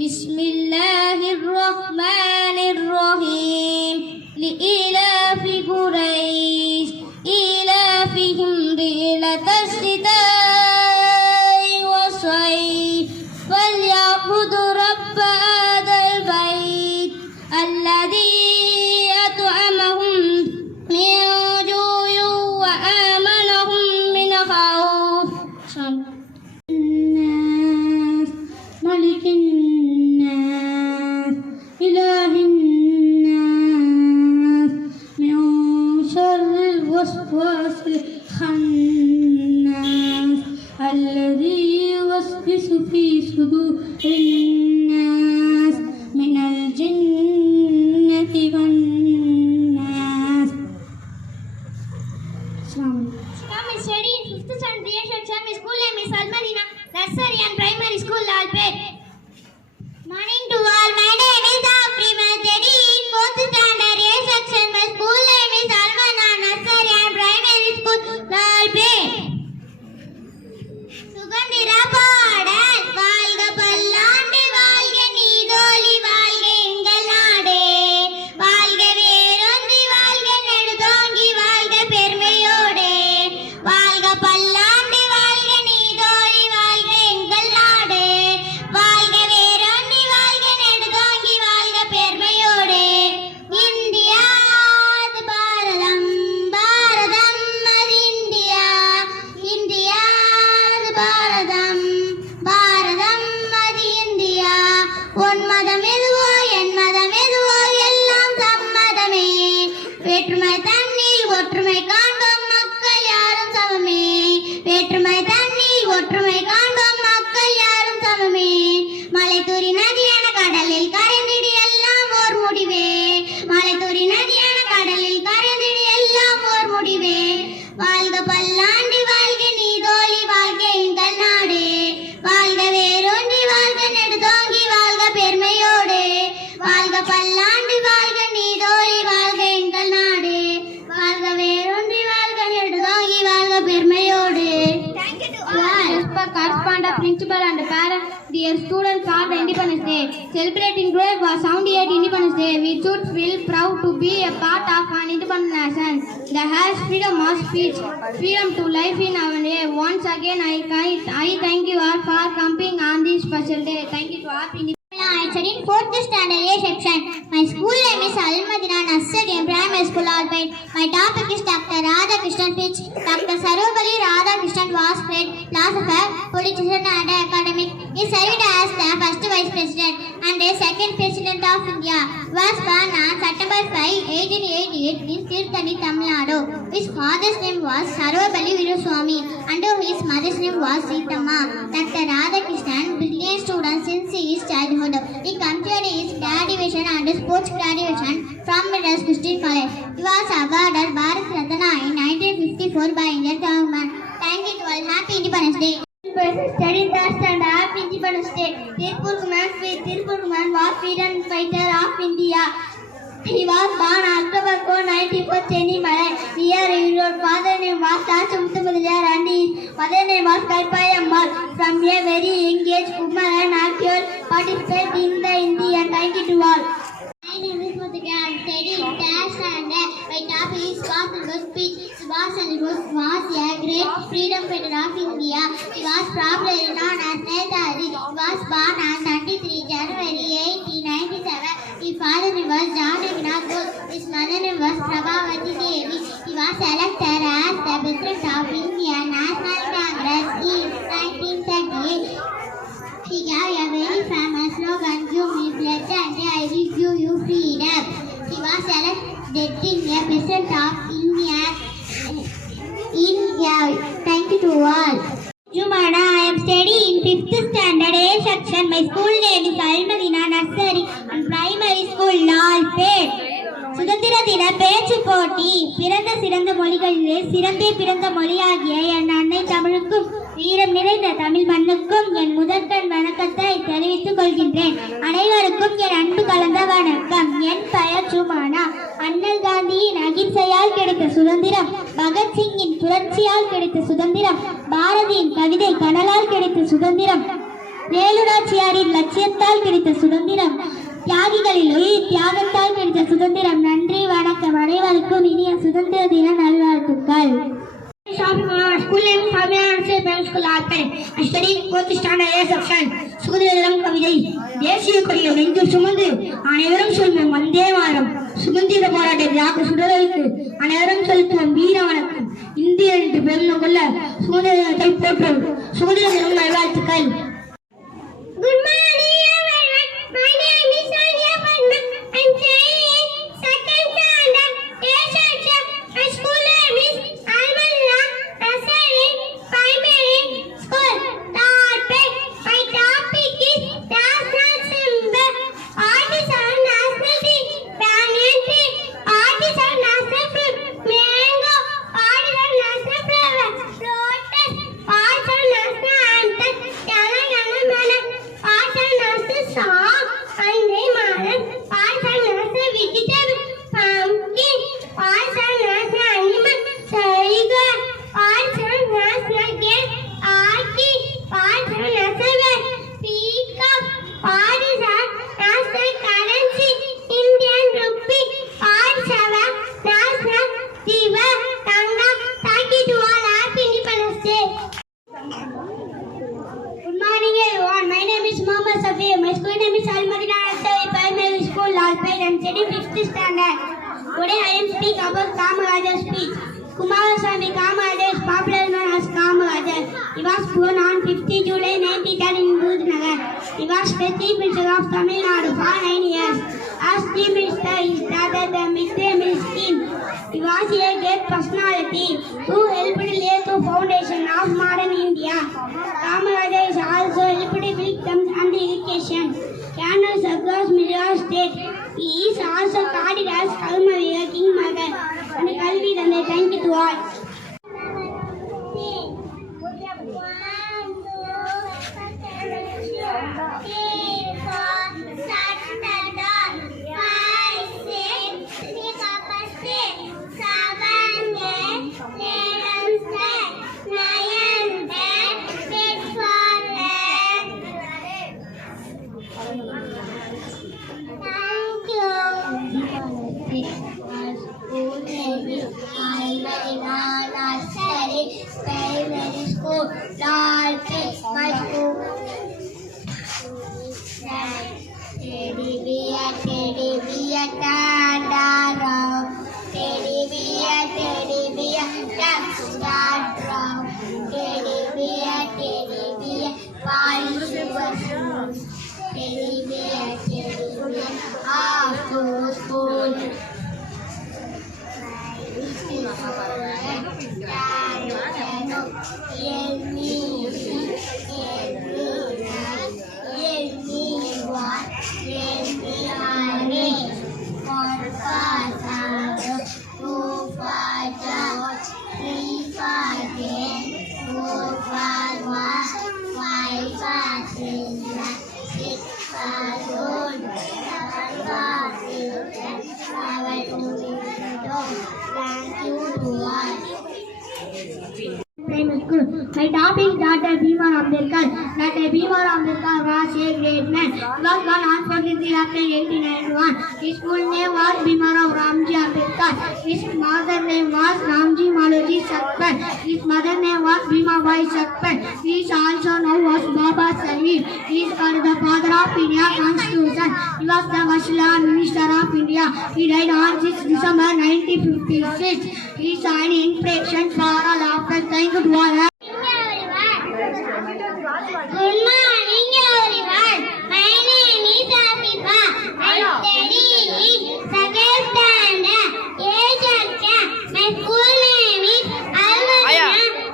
بسم الله الرحمن الرحيم لإلاف قريش إلافهم رحلة الشتاء والصيف فليعبدوا رب هذا البيت الذي أطعمهم من جوع وآمنهم من خوف. الناس ملك الناس إله الناس من شر الوسواس الخناس الذي يوسوس في صدور الناس من الجنة والناس. Come and study in 5th standard section. My school name is Almadina Nursery and Primary School, Lalpet. Morning to all. My name is Afrima. Study in 4th standard section. My school name is Almadina Nursery and Primary School, Lalpet. சுகந்திர பாடல் வாழ்க பல்லாண்டு வாழ்க நீதோழி வாழ்க எங்கள் நாடே வாழ்க வேரொன்றி வாழ்க நெடுதோங்கி வாழ்க பெருமையோடே வாழ்க பல்லாண்டு வாழ்க நீதோழி வாழ்க எங்கள் நாடே வாழ்க வேரொன்றி வாழ்க நெடுதோங்கி வாழ்க பெருமையோடே. இந்தியா அது பாரதம் பாரதம் அது இந்தியா இந்தியா அது பாரதம் பாரதம் அது இந்தியா. உன் மதம் எதுவோ என் மதம் எதுவோ எல்லாம் சம்மதமே வேற்றுமை தன்னில் ஒற்றுமை காண்போம் மக்கள் யாரும் சமமே வேற்றுமை தன்னில் ஒற்றுமை காண்போம் மக்கள் யாரும் சமமே. மலைத்துறி நதியான கடலில் கரைந்திடு எல்லாம் ஓர் முடிவே மலைத்துறி நதியான கடலில் கரைந்திடு எல்லாம் ஓர் முடிவே. வாழ்க பல்லாண்டு வாழ்க நீதோழி வாழ்க எங்கள் நாடே வாழ்க வேரூன்றி வாழ்க நெடுதோங்கி வாழ்க பெருமையோடே வாழ்க பல்லாண்டு வாழ்க நீதோழி வாழ்க எங்கள் நாடே வாழ்க வேரூன்றி வாழ்க நெடுதோங்கி வாழ்க பெருமையோடே. Thank you to all. Correspondent, principal and parents, dear students, for the Independence Day. Celebrating today was 78th Independence Day. We should feel proud to be a part of an independent nation that has freedom of speech, freedom to live in our day. Once again, I thank you all for coming on this special day. Thank you to all. I study in 4th standard A section. My school name is Almadina Nursery and Primary School, Lalpet. My topic is Dr. Radhakrishnan speech. Dr. Sarvapalli Radhakrishnan was great philosopher, politician and academic. He served as the first vice president and the second president of India. He was born on September 5, 1888 in Tirthani, Tamil Nadu. His father's name was Sarvapalli Viruswamy and his mother's name was Sithamma. Dr. Radhakrishnan, brilliant student since his childhood. He completed his graduation and sports graduation from Madras Christian College. He was awarded Bharat Ratna in 1954 by Indian government. Thank you to all. Happy Independence Day. Study first and Happy Independence Day. Tirupur Kumaran was freedom fighter of India. He was born October 4, 1904, Chennai, Malay. Here his father name was Tachumuthamudiyar and his mother name was Kalpayammal. From a very young age, Kumaran actively participated in the Indian. Thank you to all. My name is Muthuka. I study in Dash and my topic is Subhash Chandra Bose speech. Subhash Chandra Bose was a great freedom fighter of India. He was probably known as Netaji. He was born on 23 January 1897. His father name was John Raghunath Bose. His mother name was Prabhavati Devi. He was elected as the President of Indian National Congress in 1938. He gave a very famous slogan, "Give me blood and I will give you freedom." He was elected in the President of India. Thank you to all. Jumana, I am studying in 5th standard A section. My school name is Almadina Nursery and Primary School, Lalpet. சுதந்திர தின பேச்சு போட்டி. பிறந்த சிறந்த மொழிகளிலே சிறந்தே பிறந்த மொழியாகிய என் அன்னை தமிழுக்கும் வீரம் நிறைந்த தமிழ் மண்ணுக்கும் என் முதற்கண் வணக்கத்தை தெரிவித்துக் கொள்கின்றேன். அனைவருக்கும் என் அன்பு கலந்த வணக்கம். என் பெயர் சுமானா. அண்ணல் காந்தியின் அகிம்சையால் கிடைத்த சுதந்திரம், பகத்சிங்கின் புரட்சியால் கிடைத்த சுதந்திரம், பாரதியின் கவிதை கனலால் கிடைத்த சுதந்திரம், வேலுநாச்சியாரின் லட்சியத்தால் கிடைத்த சுதந்திரம், தியாகிகளிலே தியாகத்தால் கிடைத்த சுதந்திரம். நன்றி, வணக்கம். அனைவருக்கும் இனிய சுதந்திர தின நல்வாழ்த்துக்கள். School name is Fabian Primary School Alpen. I study 4th standard A section. சுதந்திரம் கவிதை. தேசிய கொடியை நெஞ்சில் சுமந்து அனைவரும் சொல்வோம் வந்தே மாதரம். சுதந்திர போராட்ட தியாக சுடருக்கு அனைவரும் செலுத்துவோம் வீர வணக்கம். இந்திய என்று பெருமை கொள்ள சுதந்திர தினத்தை போற்றுவோம். சுதந்திர தினம் நல்வாழ்த்துக்கள். Good morning everyone. My name is Sonia Verma. I'm studying second standard A section. My school name is Almalla Nursery Primary School. My topic is national symbol. Artisan national tea, banyan tree. Artisan national fruit, mango. Artisan national flower, lotus. Artisan national anthem, Jana Jana Mana. Artisan national song, Vande Mataram. Artisan national vegetable, pumpkin. Artisan national animal, tiger. Artisan national game, aarti. Artisan national peacock. Artisan national currency, Indian rupee. Artisan national diva, tanga. Thank you to all. Happy Independence Day. Good morning everyone. My name is Mohammed Safi. My school name is Al Madina Nursery Primary School, Lalpet. I am studying 5th standard. Today I am speaking about Kamarajar's speech. Kumaraswamy Kamarajar is popular known as Kamarajar. He was born on 50 July 1910 in Budnagar. He was the Chief Minister of Tamil Nadu for 9 years. As Chief Minister, he started the midday meal scheme. He was a great personality who helped lay the foundation of modern India. Kamarajar is also helped victims and education. Channels across Mirror State. He is also called as Kalmaviga Kingmaker and Kalvi Dande. Thank you to all. My topic is Dr. Bhimrao Ambedkar. Dr. Bhimrao Ambedkar was a great man. He was born on 14th April 1891. His full name was Bhimrao Ramji Ambedkar. His mother name was Ramji Maloji Sakpal. His mother name was Bhimabai Sakpal. He is also known as Baba Sahib. He is called the father of India Constitution. He was the first law minister of India. He died on 6 December 1956. He signed impression for all after thank you to all. Good morning everyone. My name is Afifa. I study in second standard A section. My school name is Al-Madina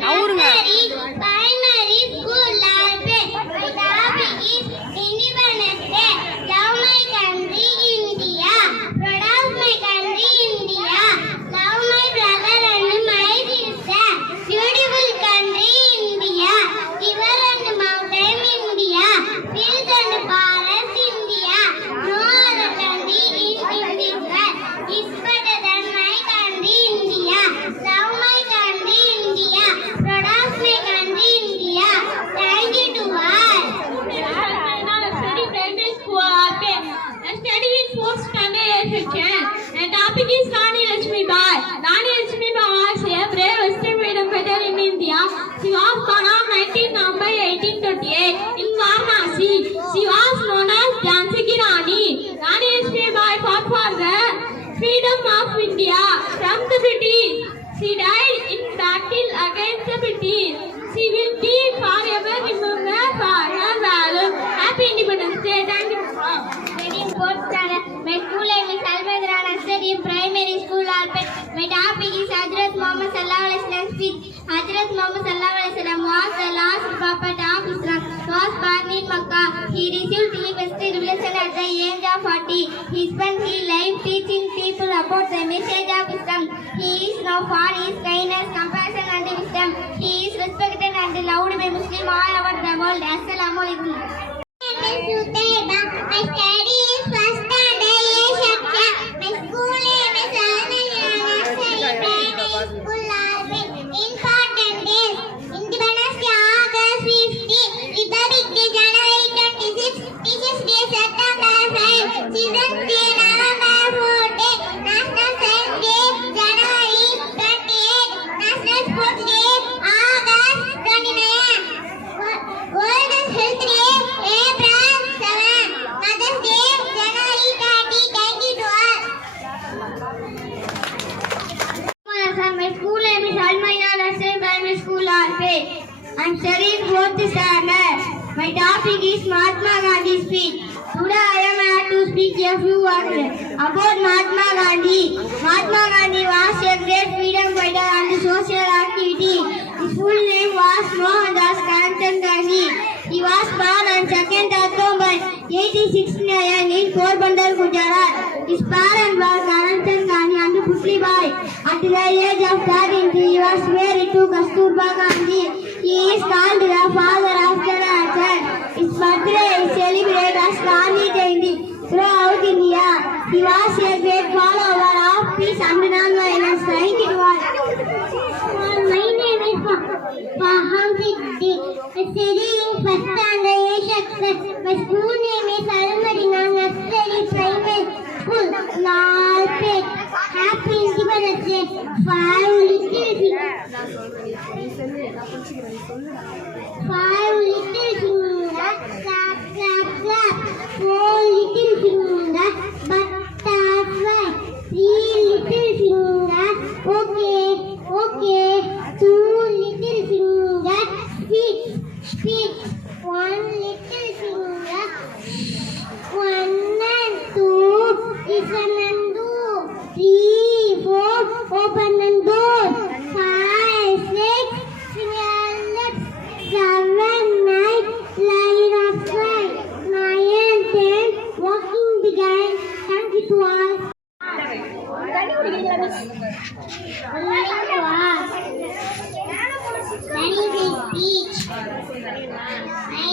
Nursery Primary School, Lalpet. My topic is Independence Day. Love my country India. Proud of my country India. Love my brother and my sister. Beautiful country. She was known as Jhansi Ki Rani. Rani Lashmibai fought for the freedom of India from the British. She died in battle against the British. She will be forever remembered for her valor. Happy Independence Day. Thank you. Studying fourth standard. My school name is Almedran. I study in primary school Alpet. My topic is Hazrat Muhammad Sallallahu Alaihi Wasallam speech. Hazrat Muhammad Sallallahu Alaihi Wasallam was the last prophet of Islam. Was born in Makkah. He received the best revelation at the age of 40. He spent his life teaching people about the message of Islam. He is known for his kindness, compassion, and wisdom. He is respected and loved by Muslims all over the world. Assalamu alaikum. My study is first standard. My school name is Primary School Alvin. Important days: Independence Day August 50, Republic Day January 26, Teachers Day September 5, Children's Day November 4, National Science Day January 28, National Sports Day August 29, World Health Day April 7, Mother's Day January 30. Thank you to all. My school name is Almaina Nursery Primary School Alpet. I am studying fourth standard. My topic is Mahatma Gandhi speech. Today I am here to speak a few words about Mahatma Gandhi. Mahatma Gandhi was a great freedom fighter and social activity. His full name was Mohandas Karamchand Gandhi. He was born on 2nd October 1869 in Porbandar, Gujarat. His parents were Karamchand Gandhi and Putlibai. At the age of 13, he was married to Kasturba Gandhi. He is called the father of Janachan. His birthday is celebrated as Gandhi Jayanti throughout India. He was a great follower of peace and non-violence. Thank you all. My name is Faham Siddi. I study in first standard A-section. My school name is Al-Madina Nursery Primary School, Lalpet. Happy Independence Day. 5 little fingers. 5 little fingers. Clap, clap, clap. 4 little fingers. Butterfly. 3 little fingers. Okay, okay. 2 little fingers. Speak, speak. 1 little finger. 1 and 2. Listen and do. 3, 4. Open and door. 5, 6. Finger lips. 7, 9. Line of sight. 9 and 10. Walking began. Thank you to all. Speech. My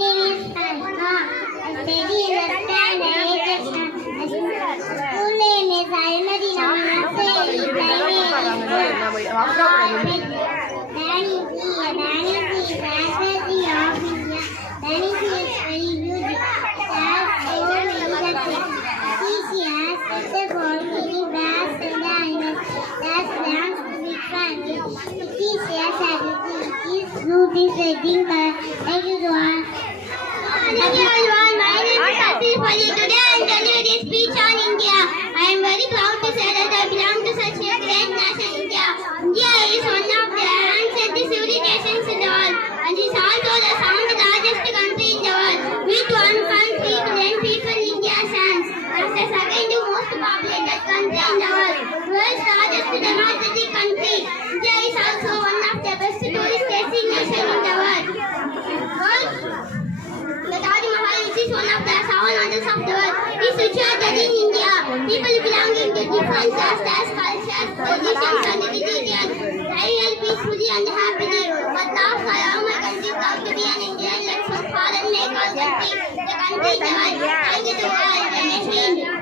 name is Tanha. I study in the standard section. My school name is Al-Madina Nursery Primary School. Danny is Faculty of India. Danny is very huge. That's so many subjects. TCS is the goal meaning brass and diamonds. That belongs to big family. TCS is root is reading. Thank you to all. Hello everyone, my name is Asil Fali. Today I am telling you this speech on India. I am very proud to say that I belong to such a great nation, India. India is one of the ancient civilizations in the world and is also the second largest country in the world. With 1.3 billion people, India stands as the second most populated country in the world. World's largest democratic country. India is also one of the best tourist destinations in the world. The Taj Mahal, which is one of the 7 wonders of the world, is situated in India. People belonging to different castes, cultures, religions and religions live peacefully and happily. But now allow my country proud to be an Indian. Let's work hard and make our country the country the world. Thank you to all.